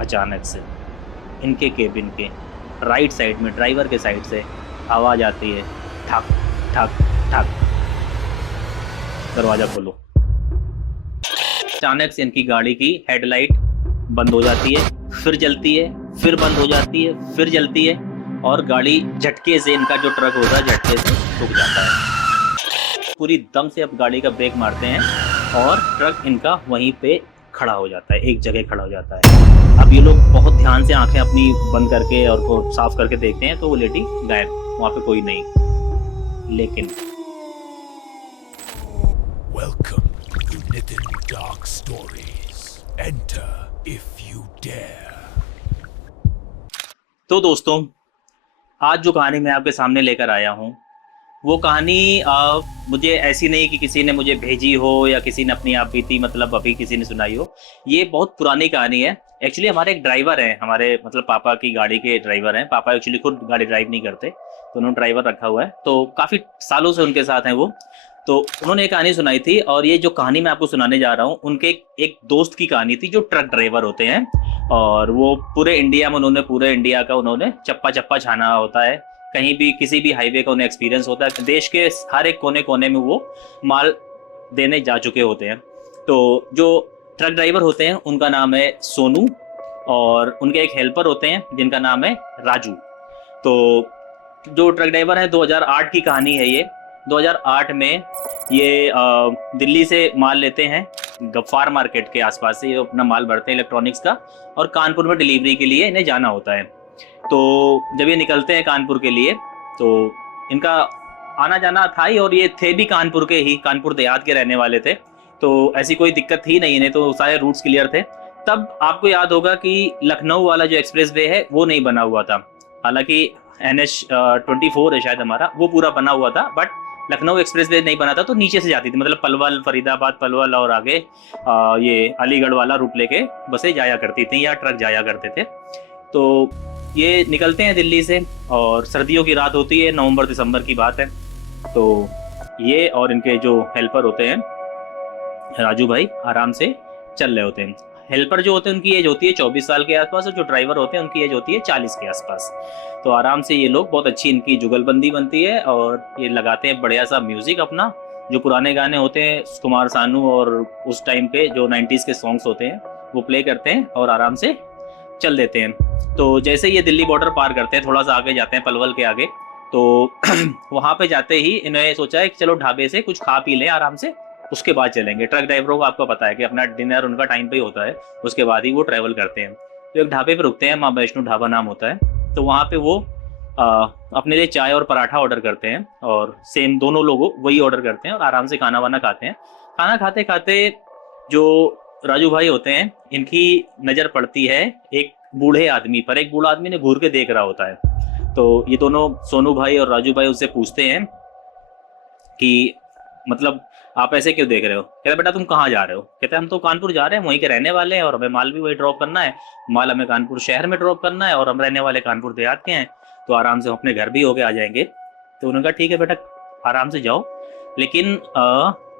अचानक से इनके केबिन के राइट साइड में, ड्राइवर के साइड से आवाज़ आती है, ठक ठक ठक, दरवाज़ा खोलो। अचानक से इनकी गाड़ी की हेडलाइट बंद हो जाती है, फिर जलती है, फिर बंद हो जाती है, फिर जलती है, और गाड़ी झटके से, इनका जो ट्रक होता है झटके से रुक जाता है। पूरी दम से अब गाड़ी का ब्रेक मारते हैं और ट्रक इनका वहीं पे खड़ा हो जाता है, एक जगह खड़ा हो जाता है। अब ये लोग बहुत ध्यान से आंखें अपनी बंद करके और को साफ करके देखते हैं तो वो लेडी गायब, वहाँ पे कोई नहीं। लेकिन Welcome to Nitin Dark Stories. Enter if you dare. तो दोस्तों, आज जो कहानी मैं आपके सामने लेकर आया हूँ वो कहानी मुझे ऐसी नहीं कि किसी ने मुझे भेजी हो या किसी ने अपनी आप बीती मतलब अभी किसी ने सुनाई हो। ये बहुत पुरानी कहानी है। एक्चुअली हमारे एक ड्राइवर हैं, हमारे मतलब पापा की गाड़ी के ड्राइवर हैं। पापा एक्चुअली खुद गाड़ी ड्राइव नहीं करते, तो उन्होंने ड्राइवर रखा हुआ है, तो काफ़ी सालों से उनके साथ हैं वो। तो उन्होंने एक कहानी सुनाई थी, और ये जो कहानी मैं आपको सुनाने जा रहा हूँ उनके एक दोस्त की कहानी थी जो ट्रक ड्राइवर होते हैं, और वो पूरे इंडिया में पूरे इंडिया का उन्होंने चप्पा चप्पा छाना होता है। कहीं भी किसी भी हाईवे का उन्हें एक्सपीरियंस होता है। देश के हर एक कोने कोने में वो माल देने जा चुके होते हैं। तो जो ट्रक ड्राइवर होते हैं उनका नाम है सोनू, और उनके एक हेल्पर होते हैं जिनका नाम है राजू। तो जो ट्रक ड्राइवर है, 2008 की कहानी है ये। 2008 में ये दिल्ली से माल लेते हैं, गफ्फार मार्केट के आसपास से ये अपना माल भरते हैं इलेक्ट्रॉनिक्स का, और कानपुर में डिलीवरी के लिए इन्हें जाना होता है। तो जब ये निकलते हैं कानपुर के लिए, तो इनका आना जाना था ही, और ये थे भी कानपुर के ही, कानपुर देहात के रहने वाले थे, तो ऐसी कोई दिक्कत थी नहीं इन्हें, तो सारे रूट्स क्लियर थे। तब आपको याद होगा कि लखनऊ वाला जो एक्सप्रेस वे है वो नहीं बना हुआ था। हालांकि NH-24 है शायद हमारा, वो पूरा बना हुआ था, बट लखनऊ एक्सप्रेस वे नहीं बना था, तो नीचे से जाती थी, मतलब पलवल, फरीदाबाद, पलवल और आगे ये अलीगढ़ वाला रूट लेके बसें जाया करती थी या ट्रक जाया करते थे। तो ये निकलते हैं दिल्ली से, और सर्दियों की रात होती है, नवंबर दिसंबर की बात है। तो ये और इनके जो हेल्पर होते हैं राजू भाई आराम से चल रहे होते हैं। हेल्पर जो होते हैं उनकी एज होती है 24 साल के आसपास, और जो ड्राइवर होते हैं उनकी एज होती है 40 के आसपास। तो आराम से ये लोग, बहुत अच्छी इनकी जुगलबंदी बनती है, और ये लगाते हैं बढ़िया सा म्यूजिक अपना, जो पुराने गाने होते हैं कुमार सानू और उस टाइम पे जो 90s के सॉन्ग्स होते हैं वो प्ले करते हैं, और आराम से चल देते हैं। तो जैसे ये दिल्ली बॉर्डर पार करते हैं, थोड़ा सा आगे जाते हैं पलवल के आगे, तो वहाँ पे जाते ही इन्हें सोचा है कि चलो ढाबे से कुछ खा पी लें आराम से, उसके बाद चलेंगे। ट्रक ड्राइवरों को आपको पता है कि अपना डिनर उनका टाइम पे ही होता है, उसके बाद ही वो ट्रैवल करते हैं। तो एक ढाबे पे रुकते हैं, माँ वैष्णो ढाबा नाम होता है। तो वहाँ पे वो अपने लिए चाय और पराठा ऑर्डर करते हैं, और सेम दोनों लोग वही ऑर्डर करते हैं, और आराम से खाना वाना खाते हैं। खाना खाते खाते जो राजू भाई होते हैं, इनकी नज़र पड़ती है एक बूढ़े आदमी पर। एक बूढ़ा आदमी ने घूर के देख रहा होता है। तो ये दोनों सोनू भाई और राजू भाई उससे पूछते हैं कि मतलब आप ऐसे क्यों देख रहे हो? कहते बेटा तुम कहाँ जा रहे हो? कहते हम तो कानपुर जा रहे हैं, वहीं के रहने वाले हैं, और हमें माल भी वही ड्रॉप करना है। माल हमें कानपुर शहर में ड्रॉप करना है, और हम रहने वाले कानपुर देहात के हैं, तो आराम से हम अपने घर भी होके आ जाएंगे। तो उन्होंने कहा ठीक है बेटा, आराम से जाओ, लेकिन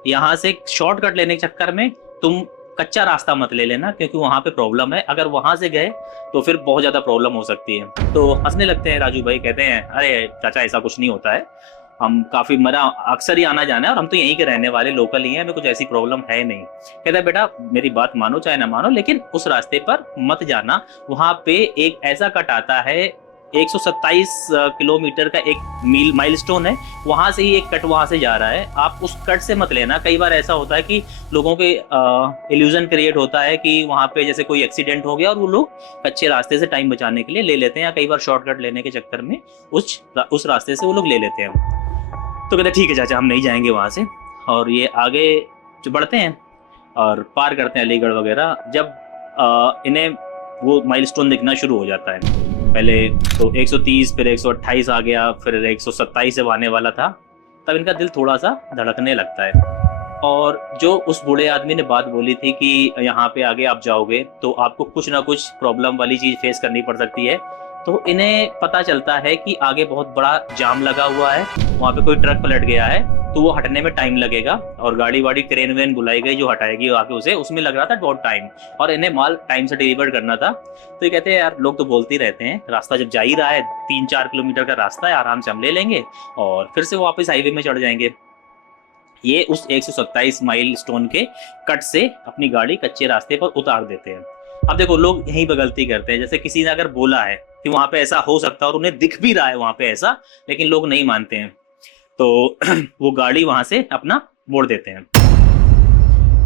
यहाँ से शॉर्टकट लेने के चक्कर में तुम कच्चा रास्ता मत ले लेना, क्योंकि वहाँ पे प्रॉब्लम है। अगर वहाँ से गए तो फिर बहुत ज़्यादा प्रॉब्लम हो सकती है। तो हंसने लगते हैं राजू भाई, कहते हैं अरे चाचा ऐसा कुछ नहीं होता है, हम काफ़ी मेरा अक्सर ही आना जाना है, और हम तो यहीं के रहने वाले लोकल ही हैं, हमें कुछ ऐसी प्रॉब्लम है नहीं। कहता है बेटा मेरी बात मानो चाहे ना मानो, लेकिन उस रास्ते पर मत जाना, वहाँ पे एक ऐसा कट आता है, 127 किलोमीटर का एक माइलस्टोन है, वहाँ से ही एक कट वहाँ से जा रहा है, आप उस कट से मत लेना। कई बार ऐसा होता है कि लोगों के इल्यूजन क्रिएट होता है कि वहाँ पे जैसे कोई एक्सीडेंट हो गया, और वो लोग कच्चे रास्ते से टाइम बचाने के लिए ले लेते हैं, या कई बार शॉर्टकट लेने के चक्कर में उस रास्ते से वो लोग ले लेते हैं। तो कहते ठीक है चाचा, हम नहीं जाएंगे वहाँ से, और ये आगे बढ़ते हैं और पार करते हैं अलीगढ़ वगैरह। जब इन्हें वो माइलस्टोन दिखना शुरू हो जाता है, पहले तो 130, फिर 128 आ गया, फिर 127 जब आने वाला था, तब इनका दिल थोड़ा सा धड़कने लगता है। और जो उस बूढ़े आदमी ने बात बोली थी कि यहाँ पे आगे आप जाओगे तो आपको कुछ ना कुछ प्रॉब्लम वाली चीज़ फेस करनी पड़ सकती है, तो इन्हें पता चलता है कि आगे बहुत बड़ा जाम लगा हुआ है, वहाँ पे कोई ट्रक पलट गया है। तो वो हटने में टाइम लगेगा और गाड़ी वाड़ी क्रेन वेन बुलाई गई जो हटाएगी आके उसे, उसमें लग रहा था बहुत टाइम और इन्हें माल टाइम से डिलीवर करना था। तो ये कहते हैं यार लोग तो बोलते ही रहते हैं, रास्ता जब जा ही रहा है 3-4 किलोमीटर का रास्ता है, आराम से हम ले लेंगे और फिर से वापस हाईवे में चढ़ जाएंगे। ये उस 127 माइल स्टोन के कट से अपनी गाड़ी कच्चे रास्ते पर उतार देते हैं। अब देखो लोग यहीं पर गलती करते हैं, जैसे किसी ने अगर बोला है कि वहां पे ऐसा हो सकता है और उन्हें दिख भी रहा है वहां पे ऐसा, लेकिन लोग नहीं मानते हैं, तो वो गाड़ी वहां से अपना मोड़ देते हैं।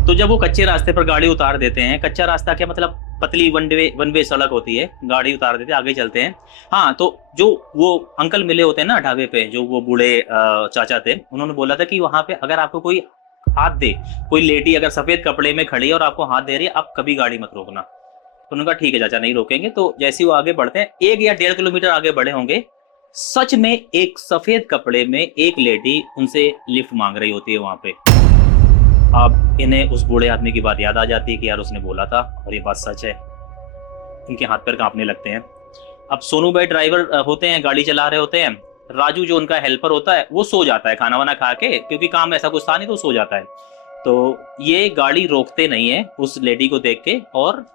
तो जब वो कच्चे रास्ते पर गाड़ी उतार देते हैं, कच्चा रास्ता क्या मतलब पतली वन वे सड़क होती है, गाड़ी उतार देते हैं, आगे चलते हैं। हाँ, तो जो वो अंकल मिले होते हैं ना ढाबे पे, जो वो बूढ़े चाचा थे, उन्होंने बोला था कि वहां पे अगर आपको कोई हाथ दे, कोई लेडी अगर सफेद कपड़े में खड़ी है और आपको हाथ दे रही है, आप कभी गाड़ी मत रोकना। तो उन्होंने कहा ठीक है चाचा, नहीं रोकेंगे। तो जैसे वो आगे बढ़ते हैं, 1 या 1.5 किलोमीटर आगे बढ़े होंगे, सच में एक सफेद कपड़े में एक लेडी उनसे लिफ्ट मांग रही होती है वहां पे। अब इन्हें उस बूढ़े आदमी की बात याद आ जाती है कि यार उसने बोला था और ये बात सच है। इनके हाथ पैर कांपने लगते हैं। अब सोनू भाई ड्राइवर होते हैं, गाड़ी चला रहे होते हैं। राजू जो उनका हेल्पर होता है वो सो जाता है खाना वाना खा के, क्योंकि काम ऐसा कुछ था नहीं तो सो जाता है। तो ये गाड़ी रोकते नहीं है उस लेडी को देख के और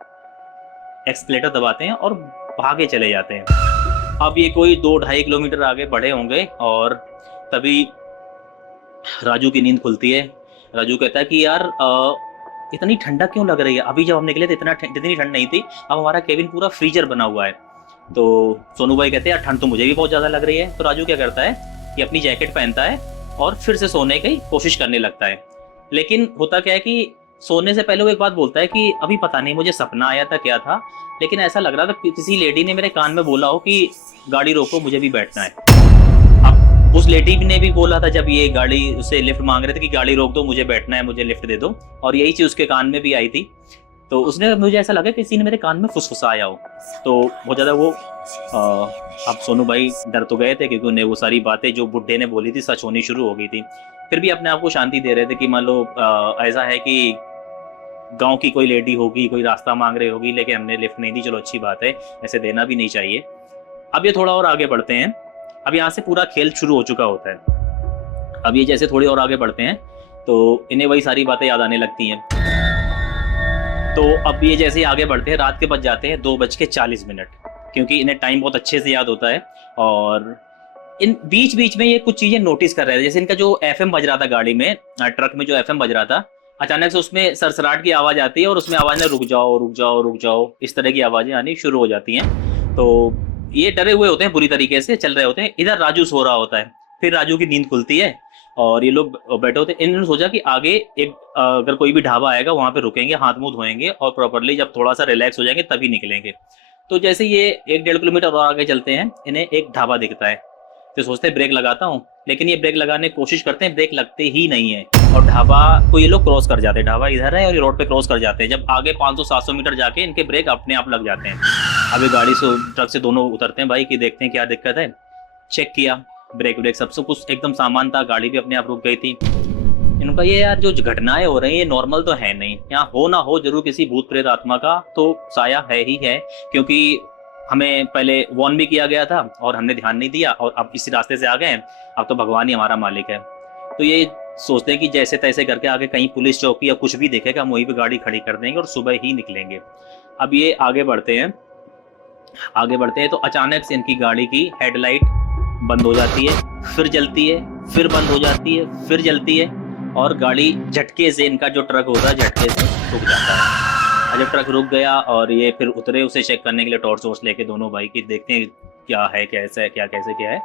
एक्सीलरेटर दबाते हैं और भागे चले जाते हैं। अब ये कोई 2-2.5 किलोमीटर आगे बढ़े होंगे और तभी राजू की नींद खुलती है। राजू कहता है कि यार इतनी ठंडा क्यों लग रही है, अभी जब हम निकले थे इतनी ठंड नहीं थी, अब हमारा केबिन पूरा फ्रीजर बना हुआ है। तो सोनू भाई कहते हैं यार ठंड तो मुझे भी बहुत ज्यादा लग रही है। तो राजू क्या करता है कि अपनी जैकेट पहनता है और फिर से सोने की कोशिश करने लगता है। लेकिन होता क्या है कि सोने से पहले वो एक बात बोलता है कि अभी पता नहीं मुझे सपना आया था क्या था, लेकिन ऐसा लग रहा था किसी लेडी ने मेरे कान में बोला हो कि गाड़ी रोको मुझे भी बैठना है। अब उस लेडी ने भी बोला था जब ये गाड़ी से लिफ्ट मांग रहे थे कि गाड़ी रोक दो मुझे बैठना है, मुझे लिफ्ट दे दो, और यही चीज उसके कान में भी आई थी। तो उसने, मुझे ऐसा लगा किसी ने मेरे कान में फुसफुसाया हो। तो बहुत ज्यादा वो अब सोनू भाई डर तो गए थे क्योंकि उन्हें वो सारी बातें जो बुड्ढे ने बोली थी सच होनी शुरू हो गई थी। फिर भी अपने आप को शांति दे रहे थे कि मान लो ऐसा है कि गांव की कोई लेडी होगी, कोई रास्ता मांग रही होगी, लेकिन हमने लिफ्ट नहीं दी, चलो अच्छी बात है, ऐसे देना भी नहीं चाहिए। अब ये थोड़ा और आगे बढ़ते हैं। अब यहाँ से पूरा खेल शुरू हो चुका होता है। अब ये जैसे थोड़ी और आगे बढ़ते हैं तो इन्हें वही सारी बातें याद आने लगती हैं। तो अब ये जैसे आगे बढ़ते हैं, रात के बज जाते हैं 2:40 क्योंकि इन्हें टाइम बहुत अच्छे से याद होता है। और इन बीच बीच में ये कुछ चीजें नोटिस कर रहे थे, जैसे इनका जो एफएम बज रहा था गाड़ी में, ट्रक में जो एफएम बज रहा था, अचानक से उसमें सरसराट की आवाज आती है और उसमें आवाज में रुक जाओ रुक जाओ रुक जाओ, इस तरह की आवाजें आनी शुरू हो जाती हैं। तो ये डरे हुए होते हैं, बुरी तरीके से चल रहे होते हैं। इधर राजू सो रहा होता है, फिर राजू की नींद खुलती है और ये लोग बैठे होते हैं। इन्होंने सोचा कि आगे एक अगर कोई भी ढाबा आएगा वहां पे रुकेंगे, हाथ मुंह धोएंगे और प्रॉपरली जब थोड़ा सा रिलैक्स हो जाएंगे तभी निकलेंगे। तो जैसे ये 1-1.5 किलोमीटर और आगे चलते हैं, इन्हें एक ढाबा दिखता है, तो सोचते हैं ब्रेक लगाता हूँ, लेकिन ये ब्रेक लगाने की कोशिश करते हैं, ब्रेक लगते ही नहीं है और ढाबा को ये लोग क्रॉस कर जाते हैं। ढाबा इधर है और ये रोड पे क्रॉस कर जाते हैं। जब आगे 500-700 मीटर जाके इनके ब्रेक अपने आप लग जाते हैं। अब ये गाड़ी से, ट्रक से दोनों उतरते हैं भाई कि देखते हैं क्या दिक्कत है। चेक किया, ब्रेक सब कुछ एकदम सामान था, गाड़ी भी अपने आप रुक गई थी। इनका ये यार जो घटनाएं हो रही है नॉर्मल तो है नहीं, यहाँ हो ना हो जरूर किसी भूत प्रेत आत्मा का तो साया है ही है, क्योंकि हमें पहले वार्न भी किया गया था और हमने ध्यान नहीं दिया और अब इसी रास्ते से आ गए, अब तो भगवान ही हमारा मालिक है। तो ये सोचते हैं कि जैसे तैसे करके आगे कहीं पुलिस चौकी या कुछ भी दिखेगा हम वहीं पे गाड़ी खड़ी कर देंगे और सुबह ही निकलेंगे। अब ये आगे बढ़ते हैं तो अचानक से इनकी गाड़ी की हेडलाइट बंद हो जाती है, फिर जलती है, फिर बंद हो जाती है, फिर जलती है और गाड़ी झटके से, इनका जो ट्रक होता है झटके से रुक जाता है। जब ट्रक रुक गया और ये फिर उतरे उसे चेक करने के लिए टॉर्च वॉर्च लेके दोनों भाई की, देखते हैं क्या है, कैसा है, क्या कैसे क्या है।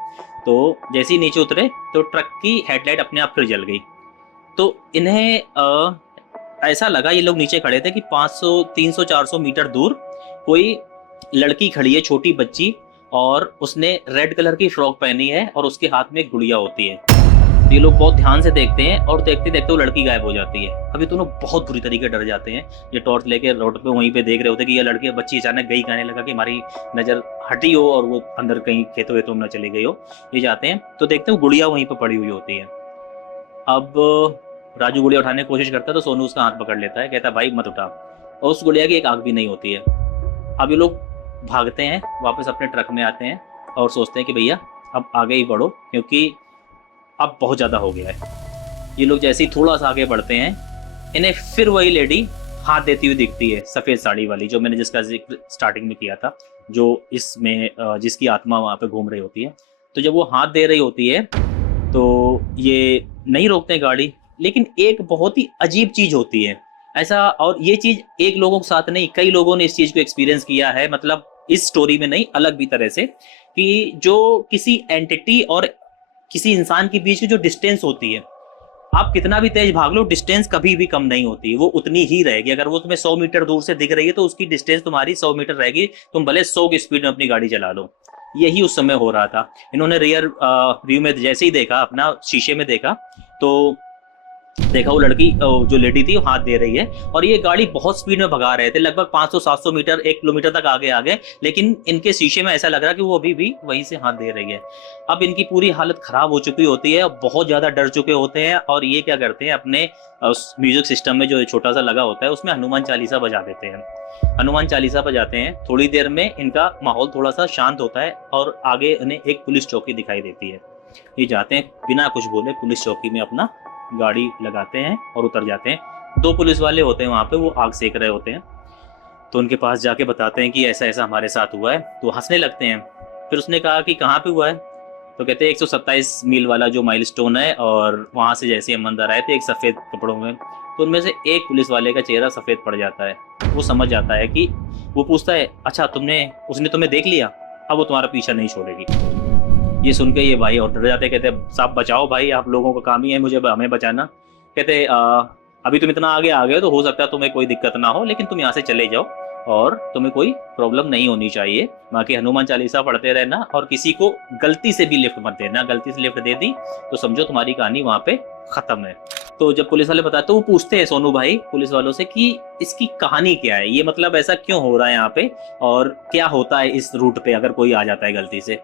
तो जैसे ही नीचे उतरे तो ट्रक की हेडलाइट अपने आप फिर जल गई। तो इन्हें ऐसा लगा, ये लोग नीचे खड़े थे कि 500, 300, 400 मीटर दूर कोई लड़की खड़ी है, छोटी बच्ची, और उसने रेड कलर की फ्रॉक पहनी है और उसके हाथ में एक गुड़िया होती है। ये लोग बहुत ध्यान से देखते हैं और देखते देखते वो लड़की गायब हो जाती है। अभी दोनों बहुत बुरी तरीके डर जाते हैं। ये टॉर्च लेके रोड पे वहीं पे देख रहे होते कि ये लड़की बच्ची अचानक गई, कहने लगा कि हमारी नजर हटी हो और वो अंदर कहीं खेतों वेतों में न चली गई हो। ये जाते हैं तो देखते हैं वो गुड़िया वहीं पर पड़ी हुई होती है। अब राजू गुड़िया उठाने की कोशिश करता है तो सोनू उसका हाथ पकड़ लेता है, कहता है भाई मत उठा, और उस गुड़िया की एक आंख भी नहीं होती है। अब ये लोग भागते हैं, वापस अपने ट्रक में आते हैं और सोचते हैं कि भैया अब आगे ही बढ़ो क्योंकि अब बहुत ज़्यादा हो गया है। ये लोग जैसे ही थोड़ा सा आगे बढ़ते हैं, इन्हें फिर वही लेडी हाथ देती हुई दिखती है, सफ़ेद साड़ी वाली, जो मैंने जिसका जिक्र स्टार्टिंग में किया था, जो इसमें जिसकी आत्मा वहाँ पे घूम रही होती है। तो जब वो हाथ दे रही होती है तो ये नहीं रोकते हैं गाड़ी, लेकिन एक बहुत ही अजीब चीज़ होती है ऐसा। और ये चीज़ एक लोगों के साथ नहीं, कई लोगों ने इस चीज़ को एक्सपीरियंस किया है, मतलब इस स्टोरी में नहीं, अलग भी तरह से, कि जो किसी एंटिटी और किसी इंसान के बीच की जो डिस्टेंस होती है, आप कितना भी तेज भाग लो, डिस्टेंस कभी भी कम नहीं होती, वो उतनी ही रहेगी। अगर वो तुम्हें 100 मीटर दूर से दिख रही है तो उसकी डिस्टेंस तुम्हारी 100 मीटर रहेगी, तुम भले 100 की स्पीड में अपनी गाड़ी चला लो। यही उस समय हो रहा था। इन्होंने रियर व्यू में जैसे ही देखा, अपना शीशे में देखा, तो देखा वो लड़की जो लेडी थी वो हाथ दे रही है, और ये गाड़ी बहुत स्पीड में भगा रहे थे, लगभग 500-700 मीटर 1 किलोमीटर तक आगे आ गए, लेकिन इनके शीशे में ऐसा लग रहा कि वो अभी भी वहीं से हाथ दे रही है। अब इनकी पूरी हालत खराब हो चुकी होती है, बहुत ज़्यादा डर चुके होते हैं, और ये क्या करते हैं, अपने म्यूजिक सिस्टम में जो छोटा सा लगा होता है उसमें हनुमान चालीसा बजा देते हैं। हनुमान चालीसा बजाते हैं, थोड़ी देर में इनका माहौल थोड़ा सा शांत होता है, और आगे इन्हें एक पुलिस चौकी दिखाई देती है। ये जाते हैं बिना कुछ बोले पुलिस चौकी में, अपना गाड़ी लगाते हैं और उतर जाते हैं। 2 पुलिस वाले होते हैं वहाँ पे, वो आग सेक रहे होते हैं, तो उनके पास जाके बताते हैं कि ऐसा ऐसा हमारे साथ हुआ है, तो हंसने लगते हैं। फिर उसने कहा कि कहाँ पे हुआ है, तो कहते हैं 127 मील वाला जो माइलस्टोन है, और वहाँ से जैसे हम अंदर आए थे एक सफ़ेद कपड़ों में, तो उनमें से एक पुलिस वाले का चेहरा सफ़ेद पड़ जाता है। वो समझ जाता है कि, वो पूछता है अच्छा उसने तुम्हें देख लिया, अब वो तुम्हारा पीछा नहीं छोड़ेगी। ये सुन के ये भाई और डर जाते, कहते साहब बचाओ भाई, आप लोगों का काम ही है हमें बचाना। कहते अभी तुम इतना आगे आ गए तो हो सकता है तुम्हें कोई दिक्कत ना हो, लेकिन तुम यहाँ से चले जाओ और तुम्हें कोई प्रॉब्लम नहीं होनी चाहिए। बाकी हनुमान चालीसा पढ़ते रहना, और किसी को गलती से भी लिफ्ट मत देना, गलती से लिफ्ट दे दी तो समझो तुम्हारी कहानी वहाँ पे खत्म है। तो जब पुलिस वाले बताते, तो वो पूछते हैं सोनू भाई पुलिस वालों से कि इसकी कहानी क्या है, ये मतलब ऐसा क्यों हो रहा है यहाँ पे, और क्या होता है इस रूट पे अगर कोई आ जाता है गलती से।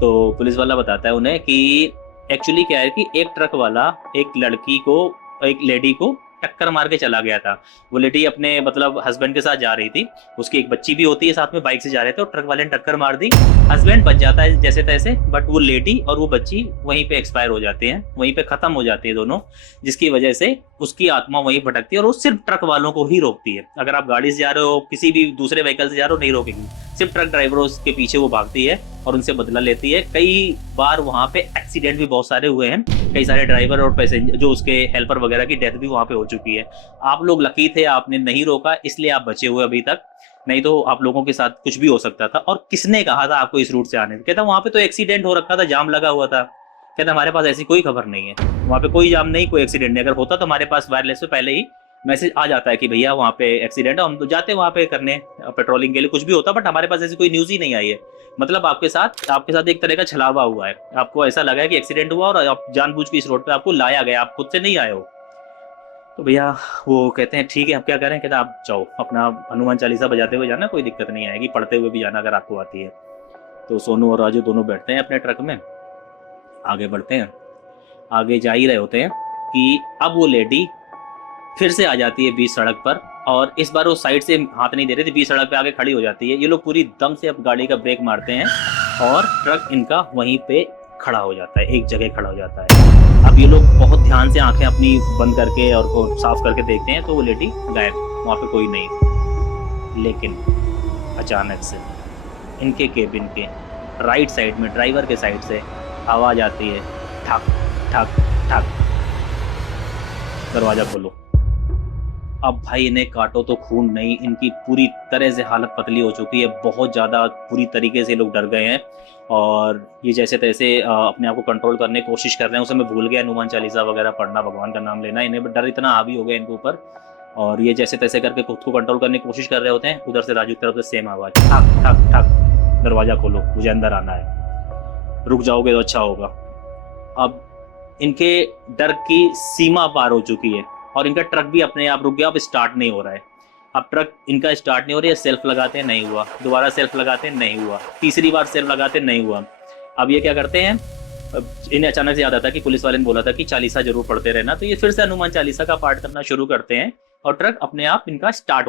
तो पुलिस वाला बताता है उन्हें कि एक्चुअली क्या है कि एक ट्रक वाला एक लेडी को टक्कर मार के चला गया था। वो लेडी अपने मतलब हस्बैंड के साथ जा रही थी, उसकी एक बच्ची भी होती है साथ में, बाइक से जा रहे थे, और ट्रक वाले ने टक्कर मार दी। हस्बैंड बच जाता है जैसे तैसे, बट वो लेडी और वो बच्ची वहीं पे एक्सपायर हो जाती हैं, वहीं पे खत्म हो जाती है दोनों, जिसकी वजह से उसकी आत्मा वहीं भटकती है, और वो सिर्फ ट्रक वालों को ही रोकती है। अगर आप गाड़ी से जा रहे हो, किसी भी दूसरे व्हीकल से जा रहे हो, नहीं रोकेगी, सिर्फ ट्रक ड्राइवरों के पीछे वो भागती है और उनसे बदला लेती है। कई बार वहाँ पे एक्सीडेंट भी बहुत सारे हुए हैं, कई सारे ड्राइवर और पैसेंजर जो उसके हेल्पर वगैरह की डेथ भी वहाँ पे हो चुकी है। आप लोग लकी थे, आपने नहीं रोका, इसलिए आप बचे हुए अभी तक, नहीं तो आप लोगों के साथ कुछ भी हो सकता था। और किसने कहा था आपको इस रूट से आने? कहता वहाँ पे तो एक्सीडेंट हो रखा था, जाम लगा हुआ था। कहता हमारे पास ऐसी कोई खबर नहीं है, वहाँ पे कोई जाम नहीं, कोई एक्सीडेंट नहीं। अगर होता तो हमारे पास वायरलेस पे पहले ही मैसेज आ जाता है कि भैया वहाँ पे एक्सीडेंट है, हम तो जाते वहाँ पे करने पेट्रोलिंग के लिए, कुछ भी होता, बट हमारे पास ऐसी कोई न्यूज़ ही नहीं आई है। मतलब आपके साथ एक तरह का छलावा हुआ है, आपको ऐसा लगा है कि एक्सीडेंट हुआ और आप जानबूझ के इस रोड पे आपको लाया गया, आप खुद से नहीं आए हो। तो भैया वो कहते हैं ठीक है, आप क्या करें? कहते हैं आप जाओ अपना हनुमान चालीसा बजाते हुए जाना, कोई दिक्कत नहीं आएगी, पढ़ते हुए भी जाना अगर आपको आती है। तो सोनू और राजू दोनों बैठते हैं अपने ट्रक में, आगे बढ़ते हैं। आगे जा ही रहे होते हैं कि अब वो लेडी फिर से आ जाती है बीच सड़क पर, और इस बार वो साइड से हाथ नहीं दे रही थी, बीच सड़क पे आके खड़ी हो जाती है। ये लोग पूरी दम से अब गाड़ी का ब्रेक मारते हैं, और ट्रक इनका वहीं पे खड़ा हो जाता है, एक जगह खड़ा हो जाता है। अब ये लोग बहुत ध्यान से आंखें अपनी बंद करके और को साफ करके देखते हैं, तो वो लेडी गायब, वहाँ पे कोई नहीं। लेकिन अचानक से इनके केबिन के राइट साइड में, ड्राइवर के साइड से आवाज़ आती है, ठक ठक ठक, दरवाज़ा खोलो। अब भाई इन्हें काटो तो खून नहीं, इनकी पूरी तरह से हालत पतली हो चुकी है, बहुत ज़्यादा पूरी तरीके से लोग डर गए हैं, और ये जैसे तैसे अपने आप को कंट्रोल करने की कोशिश कर रहे हैं। उस समय भूल गया हनुमान चालीसा वगैरह पढ़ना, भगवान का नाम लेना, इन्हें डर इतना हावी हो गया इनके ऊपर, और ये जैसे तैसे करके खुद को कंट्रोल करने की कोशिश कर रहे होते हैं। उधर से राजू की तरफ से सेम आवाज़, ठक ठक ठक, दरवाज़ा खोलो, मुझे अंदर आना है, रुक जाओगे तो अच्छा होगा। अब इनके डर की सीमा पार हो चुकी है, और इनका ट्रक भी अपने आप रुक गया, अब स्टार्ट नहीं हो रहा है। अब ट्रक इनका स्टार्ट नहीं हो रहा है, सेल्फ लगाते हैं नहीं हुआ, दोबारा सेल्फ लगाते हैं नहीं हुआ, तीसरी बार सेल्फ लगाते हैं नहीं हुआ। अब ये क्या करते हैं, इन्हें अचानक से याद आता कि पुलिस वाले ने बोला था कि चालीसा जरूर पढ़ते रहना, तो ये फिर से हनुमान चालीसा का पाठ करना शुरू करते हैं, और ट्रक अपने आप इनका स्टार्ट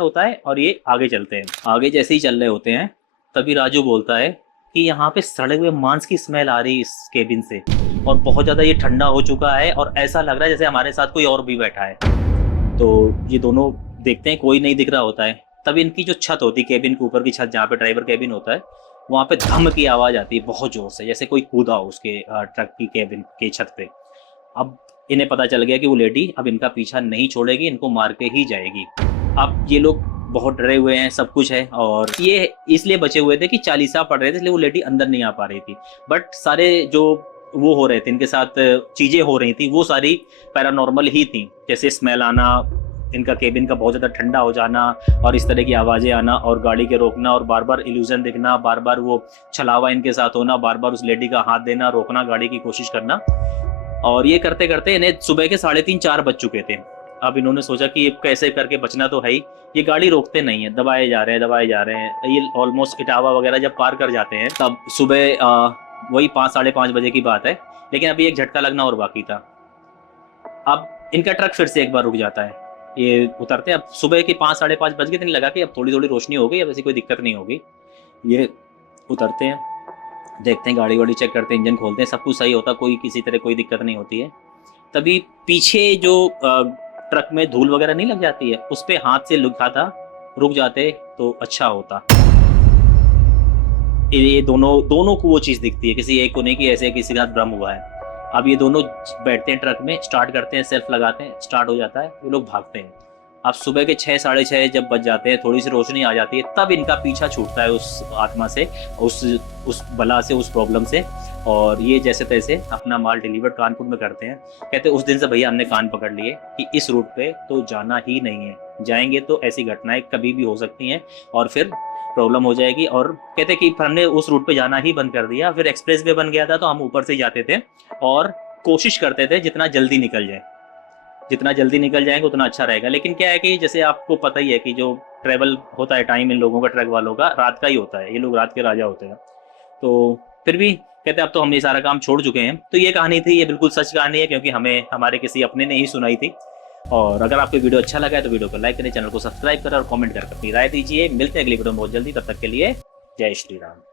होता है और ये आगे चलते हैं। आगे जैसे ही चल रहे होते हैं तभी राजू बोलता है कि यहाँ पे सड़े हुए मांस की स्मेल आ रही है इस केबिन से। और बहुत ज़्यादा ये ठंडा हो चुका है और ऐसा लग रहा है जैसे हमारे साथ कोई और भी बैठा है। तो ये दोनों देखते हैं, कोई नहीं दिख रहा होता है। तब इनकी जो छत होती है, केबिन के ऊपर की छत जहाँ पे ड्राइवर केबिन होता है, वहाँ पे धम की आवाज़ आती है बहुत ज़ोर से, जैसे कोई कूदा हो उसके ट्रक की केबिन की छत पे। अब इन्हें पता चल गया कि वो लेडी अब इनका पीछा नहीं छोड़ेगी, इनको मार के ही जाएगी। अब ये लोग बहुत डरे हुए हैं, सब कुछ है और ये इसलिए बचे हुए थे कि चालीसा पड़ रहे थे, इसलिए वो लेडी अंदर नहीं आ पा रही थी। बट सारे जो वो हो रहे थे, इनके साथ चीज़ें हो रही थी, वो सारी पैरानॉर्मल ही थी। जैसे स्मेल आना, इनका केबिन का बहुत ज़्यादा ठंडा हो जाना और इस तरह की आवाज़ें आना और गाड़ी के रोकना और बार-बार इल्यूज़न दिखना, बार-बार वो छलावा इनके साथ होना, बार-बार उस लेडी का हाथ देना, रोकना गाड़ी की कोशिश करना। और ये करते-करते इन्हें सुबह के 3:30-4 बज चुके थे। अब इन्होंने सोचा कि अब कैसे करके बचना तो है ही। ये गाड़ी रोकते नहीं है, दबाए जा रहे हैं, दबाए जा रहे हैं। ये ऑलमोस्ट इटावा वगैरह जब पार कर जाते हैं तब सुबह वही 5 साढ़े 5 बजे की बात है। लेकिन अभी एक झटका लगना और बाकी था। अब इनका ट्रक फिर से एक बार रुक जाता है। ये उतरते हैं, अब सुबह के 5 साढ़े 5 बज गए, तो इन्हें लगा कि अब थोड़ी-थोड़ी रोशनी हो गई, अब ऐसी कोई दिक्कत नहीं होगी। ये उतरते हैं, देखते हैं, गाड़ी-वाड़ी चेक करते हैं, इंजन खोलते हैं, सब कुछ सही होता है, कोई किसी तरह कोई दिक्कत नहीं होती है। तभी पीछे जो ट्रक में धूल वगैरह नहीं लग जाती है, उस पे हाथ से लिखा था, रुक जाते तो अच्छा होता। ये दोनों को वो चीज़ दिखती है, किसी एक को नहीं कि ऐसे किसी के साथ भ्रम हुआ है। अब ये दोनों बैठते हैं ट्रक में, स्टार्ट करते हैं, सेल्फ लगाते हैं, स्टार्ट हो जाता है, ये लोग भागते हैं। अब सुबह के 6 साढ़े 6 जब बज जाते हैं, थोड़ी सी रोशनी आ जाती है, तब इनका पीछा छूटता है उस आत्मा से, उस बला से, उस प्रॉब्लम से। और ये जैसे तैसे अपना माल डिलीवर कानपुर में करते हैं। कहते उस दिन से भैया हमने कान पकड़ लिए कि इस रूट पे तो जाना ही नहीं है, जाएंगे तो ऐसी घटनाएं कभी भी हो सकती हैं और फिर प्रॉब्लम हो जाएगी। और कहते कि हमने उस रूट पे जाना ही बंद कर दिया। फिर एक्सप्रेस वे बन गया था तो हम ऊपर से जाते थे और कोशिश करते थे जितना जल्दी निकल जाए, जितना जल्दी निकल जाएंगे उतना अच्छा रहेगा। लेकिन क्या है कि जैसे आपको पता ही है कि जो ट्रैवल होता है टाइम इन लोगों का, ट्रक वालों का, रात का ही होता है, ये लोग रात के राजा होते हैं। तो फिर भी कहते अब तो हम ये सारा काम छोड़ चुके हैं। तो ये कहानी थी, ये बिल्कुल सच कहानी है क्योंकि हमें हमारे किसी अपने ने ही सुनाई थी। और अगर आपको वीडियो अच्छा लगा है तो वीडियो को लाइक करें, चैनल को सब्सक्राइब करें और कमेंट करके अपनी राय दीजिए। मिलते हैं अगली वीडियो में बहुत जल्दी, तब तक के लिए जय श्री राम।